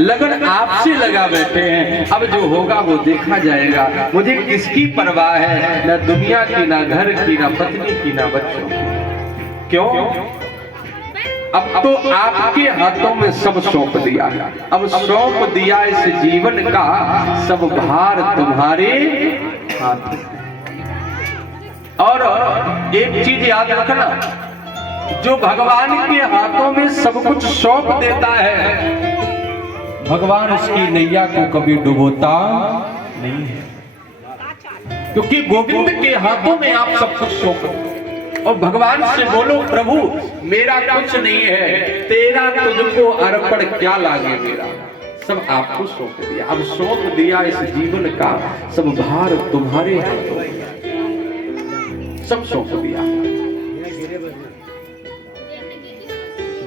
लगन आपसे लगा बैठे हैं। अब जो होगा वो देखा जाएगा, मुझे किसकी परवाह है, न दुनिया की, ना घर की, ना पत्नी की, ना बच्चों की। क्यों? अब तो आपके हाथों में सब सौंप दिया, अब सौंप दिया इस जीवन का सब भार तुम्हारे हाथ। और एक चीज याद रखना, जो भगवान के हाथों में सब कुछ सौंप देता है, भगवान उसकी नैया को कभी डुबोता नहीं है, क्योंकि गोविंद के हाथों में आप सब कुछ सौंप दो। और भगवान से बोलो, प्रभु मेरा कुछ नहीं है, तेरा तुझको अर्पण क्या लागे मेरा, सब आपको सौंप दिया। अब सौंप दिया इस जीवन का सब भार तुम्हारे हाथों में, सब सौंप दिया।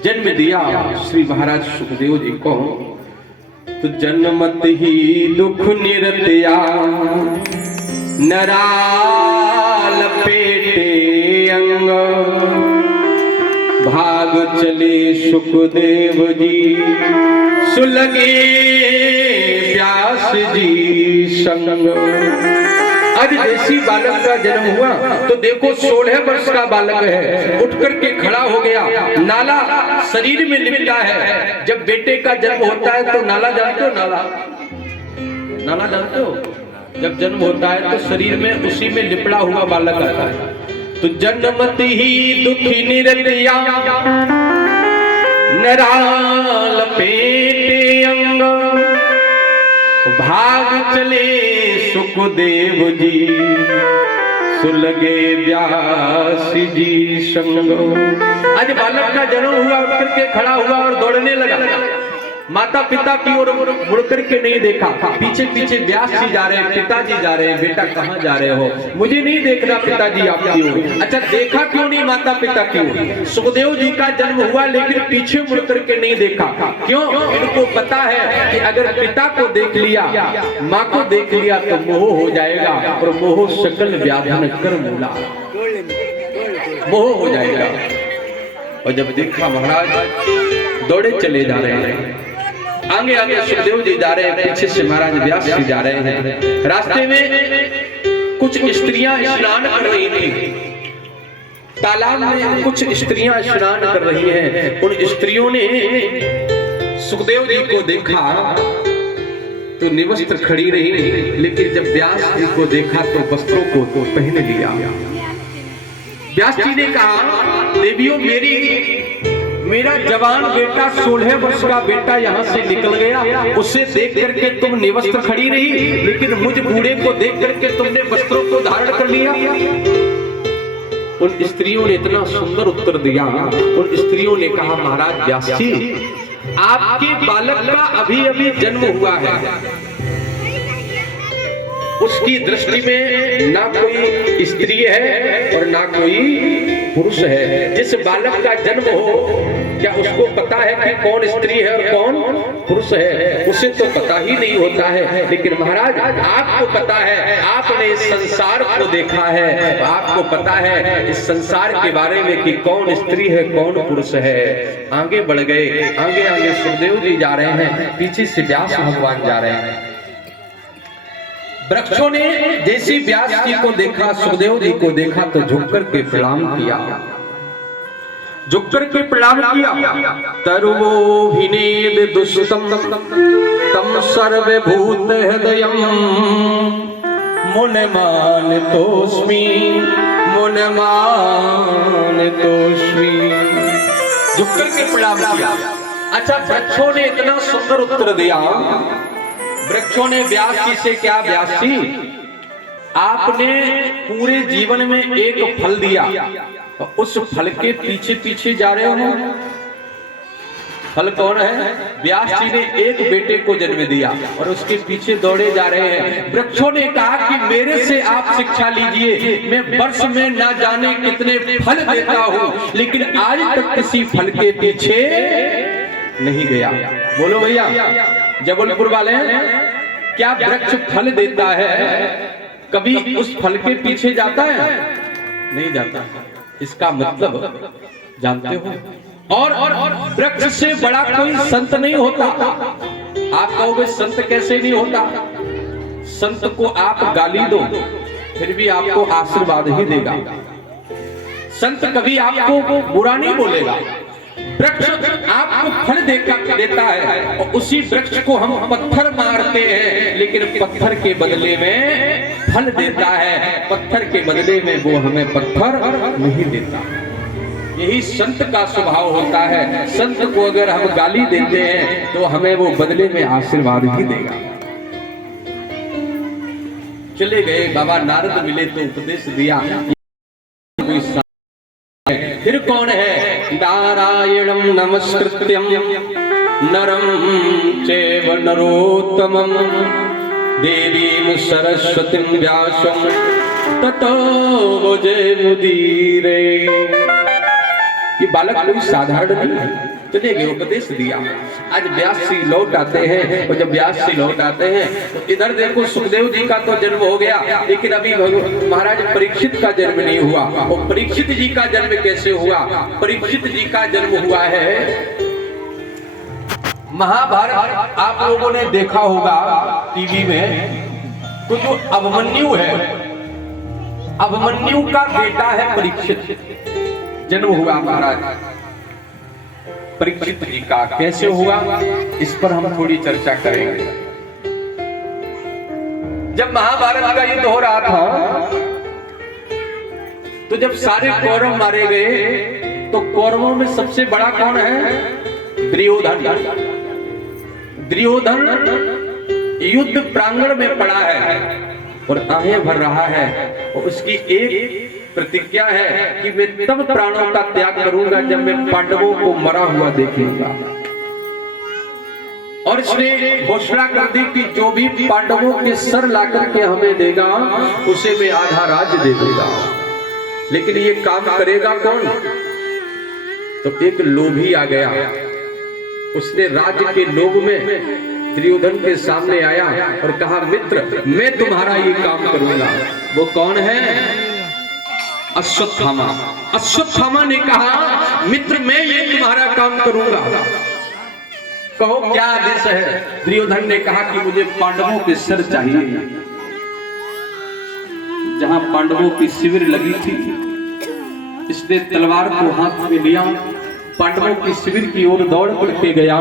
जन्म दिया श्री महाराज सुखदेव जी को, तो जन्मत ही दुख निरतया, नराल पेटे अंग, भाग चले सुखदेव जी, सुलगे व्यास जी संग। आज जैसी बालक का जन्म हुआ तो देखो 16 वर्ष का बालक है, उठ करके खड़ा हो गया, नाला शरीर में लिपटा है। जब बेटे का जन्म होता है तो नाला जानते हो, नाला जानते हो, जब जन्म होता है तो शरीर में उसी में लिपड़ा हुआ बालक आता है। तो जन्मत ही दुखी निरतिया, नराल पेटे अंग, भाग चले सुखदेव जी, सुलगे व्यास जी संग। आज बालक का जन्म हुआ, उठ करके खड़ा हुआ और दौड़ने लगा। माता पिता की ओर मुड़ करके नहीं देखा, पीछे पीछे व्यास जी जा रहे हैं, पिताजी जा रहे हैं, बेटा कहाँ जा रहे हो, मुझे नहीं देखना पिताजी आपकी ओर। अच्छा देखा क्यों नहीं माता पिता की ओर? सुखदेव जी का जन्म हुआ लेकिन पीछे मुड़ करके नहीं देखा, क्यों? इनको पता है कि अगर पिता को देख लिया, माँ को देख लिया तो मोह हो जाएगा, और मोह सकल व्याधन कर मूला, मोह हो जाएगा। और जब देखा महाराज दौड़े चले जा रहे हैं, आगे आगे सुखदेव जी जा रहे हैं, पीछे से महाराज व्यास जी जा रहे हैं। रास्ते में कुछ स्त्रियां स्नान कर रही थी, तालाब में कुछ स्त्रियां स्नान कर रही हैं। उन स्त्रियों ने सुखदेव जी को देखा तो निवस्त्र खड़ी रही, लेकिन जब व्यास जी को देखा तो वस्त्रों को तो पहन लिया। व्यास जी ने कहा, देवियों मेरा जवान बेटा 16 वर्ष का बेटा यहाँ से निकल गया, उसे देख करके तुम निवस्त्र खड़ी रही, लेकिन मुझ बूढ़े को देख करके तुमने वस्त्रों को धारण कर लिया। उन स्त्रियों ने इतना सुंदर उत्तर दिया। उन स्त्रियों ने कहा, महाराज व्यास जी, आपके बालक का अभी अभी जन्म हुआ है, उसकी दृष्टि में ना कोई स्त्री है और ना कोई पुरुष है। जिस बालक का जन्म हो, क्या उसको पता है कि कौन स्त्री है और कौन पुरुष है? उसे तो पता ही नहीं होता है। लेकिन महाराज आपको पता है, आपने इस संसार को देखा है, आपको पता है इस संसार के बारे में कि कौन स्त्री है कौन पुरुष है। आगे बढ़ गए, आगे आगे सुखदेव जी जा रहे हैं, पीछे से व्यास भगवान जा रहे हैं। वृक्षों ने जैसी व्यास जी को देखा, सुखदेव जी को देखा तो झुक करके प्रणाम किया, झुक करके प्रणाम किया। तरुवो विनेद दुष्टम तम सर्वभूत हृदयम, मुनमान तोस्मी मुनमान तोस्मी, झुक करके प्रणाम किया। अच्छा वृक्षों ने इतना सुंदर उत्तर दिया। वृक्षों ने व्यास जी से, क्या व्यास जी, आपने पूरे जीवन में एक फल दिया, उस फल के पीछे पीछे जा रहे हो। फल कौन है? व्यास जी ने एक बेटे को जन्म दिया और उसके पीछे दौड़े जा रहे हैं। वृक्षों ने कहा कि मेरे से आप शिक्षा लीजिए, मैं वर्ष में ना जाने कितने फल देता हूं, लेकिन आज तक किसी फल के पीछे नहीं गया। बोलो भैया, जबलपुर वाले, क्या वृक्ष फल देता है कभी उस फल के पीछे जाता है? नहीं जाता। इसका मतलब जानते हो? और वृक्ष से बड़ा कोई संत नहीं होता। आप कहोगे संत कैसे नहीं होता? संत को आप गाली दो फिर भी आपको आशीर्वाद ही देगा। संत कभी आपको बुरा नहीं बोलेगा। वृक्ष आपको फल देता है और उसी वृक्ष को हम पत्थर मारते हैं, लेकिन पत्थर के बदले में फल देता है। पत्थर के बदले में वो हमें पत्थर नहीं देता। यही संत का स्वभाव होता है। संत को अगर हम गाली देते हैं तो हमें वो बदले में आशीर्वाद ही देगा। चले गए, बाबा नारद मिले तो उपदेश दिया। फिर कौन है? नारायणं नमस्कृत्यं नरं चैव नरोत्तमं देवीं सरस्वतीं व्यासं ततो जयमुदीरे। ये बालक कोई साधारण नहीं है। चले गए, उपदेश दिया। आज व्यास जी लौट आते हैं, और जब व्यास जी लौट आते हैं तो इधर देखो सुखदेव जी का तो जन्म हो गया, लेकिन अभी महाराज परीक्षित का जन्म नहीं हुआ। और परीक्षित जी का जन्म कैसे हुआ? परीक्षित जी का जन्म हुआ है महाभारत आप लोगों ने देखा होगा टीवी में। तो जो अभिमन्यु है, अभिमन्यु का बेटा है परीक्षित, जन्म हुआ महाराज परीक्षित जी का। कैसे हुआ इस पर हम थोड़ी चर्चा करेंगे। जब महाभारत का युद्ध हो रहा था तो जब सारे कौरव मारे गए तो कौरवों में सबसे बड़ा कौन है? दुर्योधन। दुर्योधन युद्ध प्रांगण में पड़ा है और आहें भर रहा है और उसकी एक प्रतिज्ञा है कि मैं तब प्राणों का त्याग करूंगा जब मैं पांडवों को मरा हुआ देखूंगा। और इसने घोषणा कर दी कि जो भी पांडवों के सर लाकर के हमें देगा उसे मैं आधा राज्य दे दूंगा। लेकिन ये काम करेगा कौन? तो एक लोभी आ गया, उसने राज्य के लोभ में दुर्योधन के सामने आया और कहा, मित्र मैं तुम्हारा ये काम करूंगा। वो कौन है? अश्वत्थामा। अश्वत्थामा ने कहा, मित्र मैं ये तुम्हारा काम करूंगा। कहो क्या आदेश है? दुर्योधन ने कहा कि मुझे पांडवों के सर चाहिए। जहां पांडवों की शिविर लगी थी इसने तलवार को हाथ में लिया, पांडवों की शिविर की ओर दौड़ करके गया।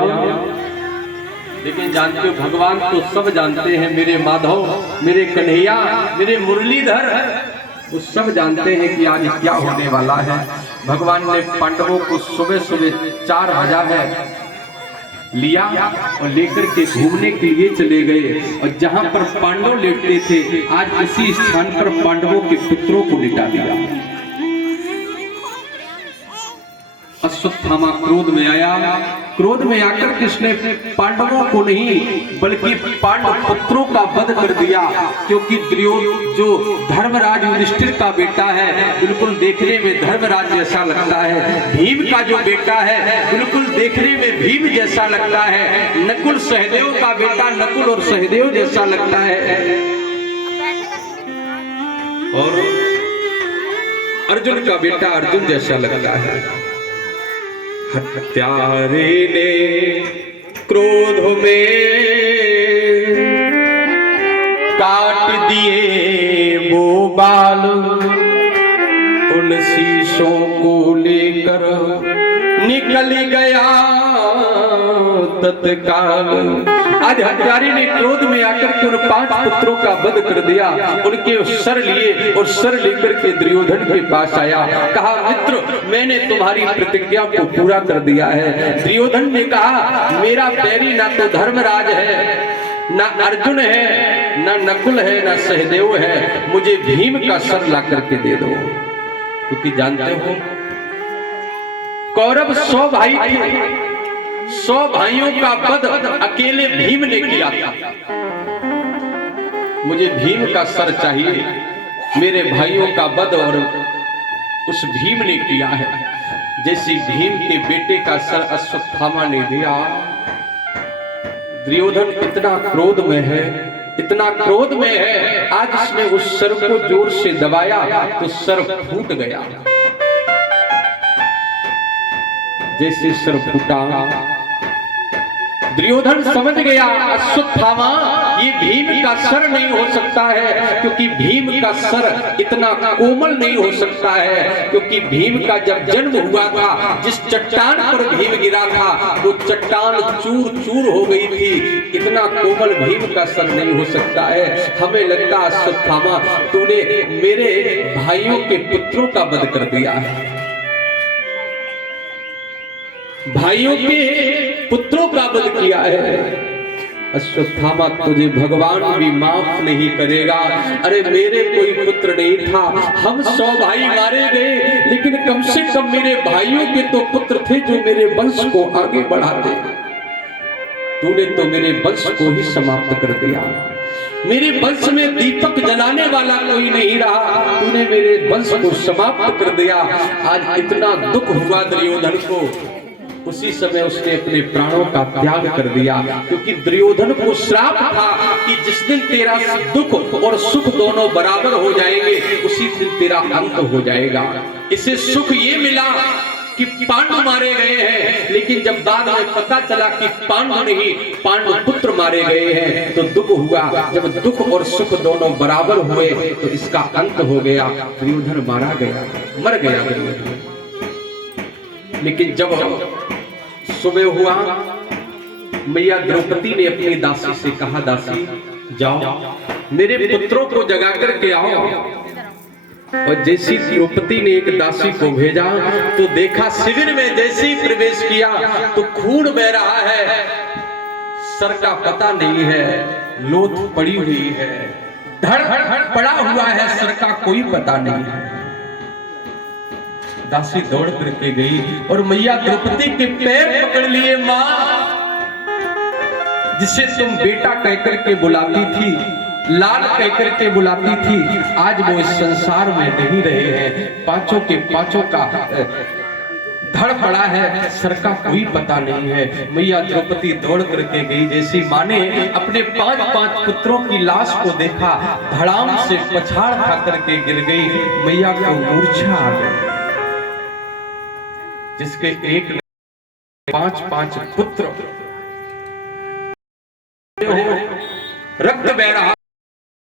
लेकिन जानते हो भगवान तो सब जानते हैं, मेरे माधव, मेरे कन्हैया, मेरे मुरलीधर, वो सब जानते हैं कि आज क्या होने वाला है। भगवान ने पांडवों को सुबह सुबह 4000 लिया और लेकर के घूमने के लिए चले गए। और जहां पर पांडव लेटते थे आज इसी स्थान पर पांडवों के पुत्रों को लिटा दिया। अश्वत्थामा क्रोध में आया। क्रोध में आकर किसने पांडवों को नहीं बल्कि पांडव पुत्रों का वध कर दिया। क्योंकि जो धर्मराज युधिष्ठिर का बेटा है बिल्कुल देखने में धर्मराज जैसा लगता है। भीम का जो बेटा है बिल्कुल देखने में भीम जैसा लगता है। नकुल सहदेव का बेटा नकुल और सहदेव जैसा लगता है। और अर्जुन का बेटा अर्जुन जैसा लगता है। हत्यारे ने क्रोध में काट दिए वो बाल, उन शीशों को लेकर निकल गया तत्काल। आज हत्यारे ने क्रोध में आकर के उन 5 पुत्रों का वध कर दिया। उनके सर लिए और सर लेकर के दुर्योधन के पास आया। कहा, मित्र मैंने तुम्हारी प्रतिज्ञा को पूरा कर दिया है। दुर्योधन ने कहा, मेरा बैरी ना तो धर्मराज है, ना अर्जुन है, ना नकुल है, ना सहदेव है। मुझे भीम का सर ला करके दे दो। क्योंकि जानते हो कौरव 100 भाई थे, 100 भाइयों का वध अकेले भीम ने किया था। मुझे भीम का सर चाहिए। मेरे भाइयों का वध और उस भीम ने किया है। जैसे भीम के बेटे का सर अश्वत्थामा ने दिया। दुर्योधन इतना क्रोध में है, इतना क्रोध में है, आज इसने उस सर को जोर से दबाया तो सर फूट गया। जैसे सर फूटा दुर्योधन समझ गया अश्वत्थामा ये भीम का सर नहीं हो सकता है, क्योंकि भीम का सर इतना कोमल नहीं हो सकता है, क्योंकि भीम का जब जन्म हुआ था, जिस चट्टान पर भीम गिरा था वो चट्टान चूर चूर हो गई थी। इतना कोमल भीम का सर नहीं हो सकता है। हमें लगता अश्वत्थामा तूने मेरे भाइयों के पुत्रों का वध कर दिया है, भाइयों के पुत्रों का वध किया है। अश्वत्थामा तुझे भगवान भी माफ नहीं करेगा। अरे मेरे कोई पुत्र नहीं था, हम 100 भाई मारे गए, लेकिन कम से कम मेरे भाइयों के तो पुत्र थे जो मेरे वंश को आगे बढ़ाते। तूने तो मेरे वंश को ही समाप्त कर दिया। मेरे वंश में दीपक जलाने वाला कोई नहीं रहा, तूने मेरे वंश को समाप्त कर दिया। आज इतना दुख हुआ दुर्योधन को, उसी समय उसने अपने प्राणों का त्याग कर दिया, क्योंकि दुर्योधन को श्राप था कि जिस दिन तेरा दुख और सुख दोनों बराबर हो जाएंगे, उसी दिन तेरा अंत हो जाएगा। इसे सुख ये मिला कि पांडव मारे गए हैं, लेकिन जब बाद में पता चला कि पांडव नहीं पांडव पुत्र मारे गए हैं तो दुख हुआ। जब दुख और सुख दोनों बराबर हुए तो इसका अंत हो गया, दुर्योधन मारा गया, मर गया दुर्योधन। लेकिन जब सुबह हुआ, मैया द्रौपदी ने अपनी दासी से कहा, दासी जाओ मेरे पुत्रों को जगा करके आओ। और जैसी द्रौपदी ने एक दासी को भेजा तो देखा शिविर में जैसे ही प्रवेश किया तो खून बह रहा है, सर का पता नहीं है, लोथ पड़ी हुई है, धड़ पड़ा हुआ है, सर का कोई पता नहीं है। दासी दौड़ करके गई और मैया द्रौपदी के पैर पकड़ लिए। मां, जिसे तुम बेटा कहकर के बुलाती थी, लाल कहकर के बुलाती थी, आज वो इस संसार में नहीं रहे हैं। पांचों के पांचों का धड़ पड़ा है, सर का कोई पता नहीं है। मैया द्रौपदी दौड़ करके गई। जैसी मां ने अपने 5 पुत्रों की लाश को देखा, धड़ाम से पछाड़ खा करके गिर गई। मैया को मूर्छा आ गई। जिसके एक 5 पुत्र, रक्त बह रहा।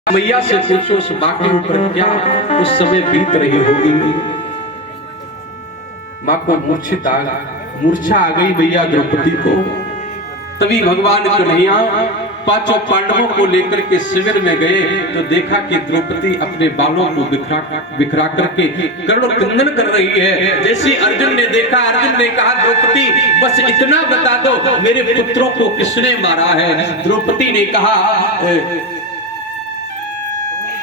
मैया से पूछो उस मां के ऊपर क्या उस समय बीत रही होगी। मां को मूर्छा आ गई मैया द्रौपदी को। तभी भगवान कन्हैया 5 पांडवों को लेकर के शिविर में गए तो देखा कि द्रौपदी अपने बालों को बिखरा करके करुण क्रंदन कर रही है। जैसे अर्जुन ने देखा, अर्जुन ने कहा, द्रौपदी बस इतना बता दो मेरे पुत्रों को किसने मारा है। द्रौपदी ने कहा,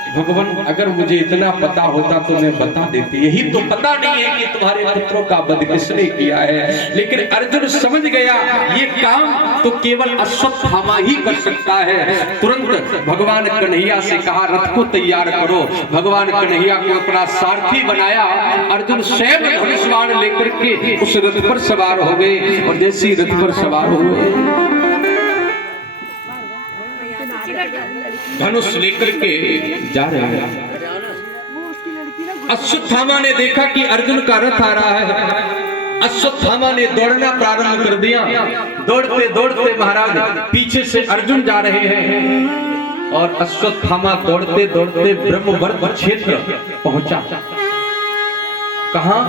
भगवान अगर मुझे इतना पता होता तो मैं बता देती। यही तो पता नहीं है कि तुम्हारे पुत्रों का वध किसने किया है। लेकिन अर्जुन समझ गया ये काम तो केवल अश्वत्थामा ही कर सकता है। तुरंत भगवान कन्हैया से कहा, रथ को तैयार करो। भगवान कन्हैया को अपना सारथी बनाया। अर्जुन स्वयं धनुष बाण लेकर के उस रथ पर सवार हो गए। और जैसे रथ पर सवार हुए, धनुष लेकर के जा रहे हैं। अश्वत्थामा ने देखा कि अर्जुन का रथ आ रहा है। अश्वत्थामा ने दौड़ना प्रारंभ कर दिया। दौड़ते दौड़ते महाराज पीछे से अर्जुन जा रहे हैं और अश्वत्थामा दौड़ते दौड़ते ब्रह्मवर्त क्षेत्र पहुंचा। कहां?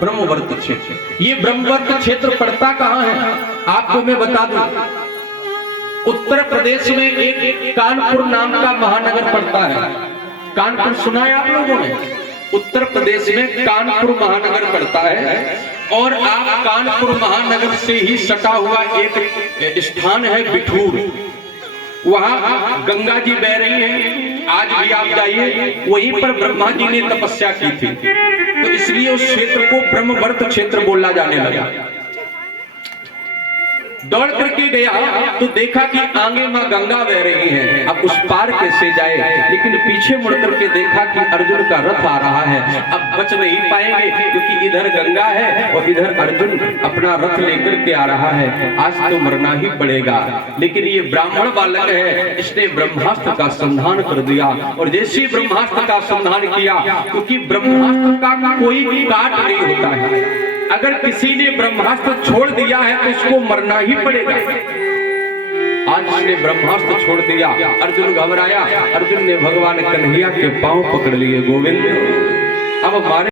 ब्रह्मवर्त क्षेत्र। ये ब्रह्मवर्त क्षेत्र पड़ता कहां है आपको मैं बता दूं। उत्तर प्रदेश में एक कानपुर नाम का महानगर पड़ता है। कानपुर सुना है आप लोगों ने? उत्तर प्रदेश में कानपुर महानगर पड़ता है। और आप कानपुर महानगर से ही सटा हुआ एक स्थान है बिठूर। वहां गंगा जी बह रही हैं। आज भी आप जाइए, वहीं पर ब्रह्मा जी ने तपस्या की थी, तो इसलिए उस क्षेत्र को ब्रह्मवर्त क्षेत्र बोला जाने लगा। दौड़ करके गया तो देखा कि आगे मां गंगा बह रही है। अब उस पार कैसे जाए, लेकिन पीछे मुड़ करके देखा कि अर्जुन का रथ आ रहा है। अब बच नहीं पाएंगे क्योंकि इधर गंगा है और इधर अर्जुन अपना रथ लेकर के आ रहा है। आज तो मरना ही पड़ेगा। लेकिन ये ब्राह्मण बालक है, इसने ब्रह्मास्त्र का संधान कर दिया। और जैसे ब्रह्मास्त्र का संधान किया, क्योंकि ब्रह्मास्त्र का कोई भी काट नहीं होता है। अगर किसी ने ब्रह्मास्त्र छोड़ दिया है तो उसको मरना ही पड़ेगा। आज उसने ब्रह्मास्त्र छोड़ दिया। अर्जुन घबराया, अर्जुन ने भगवान कन्हैया के पांव पकड़ लिए। गोविंद अब मारे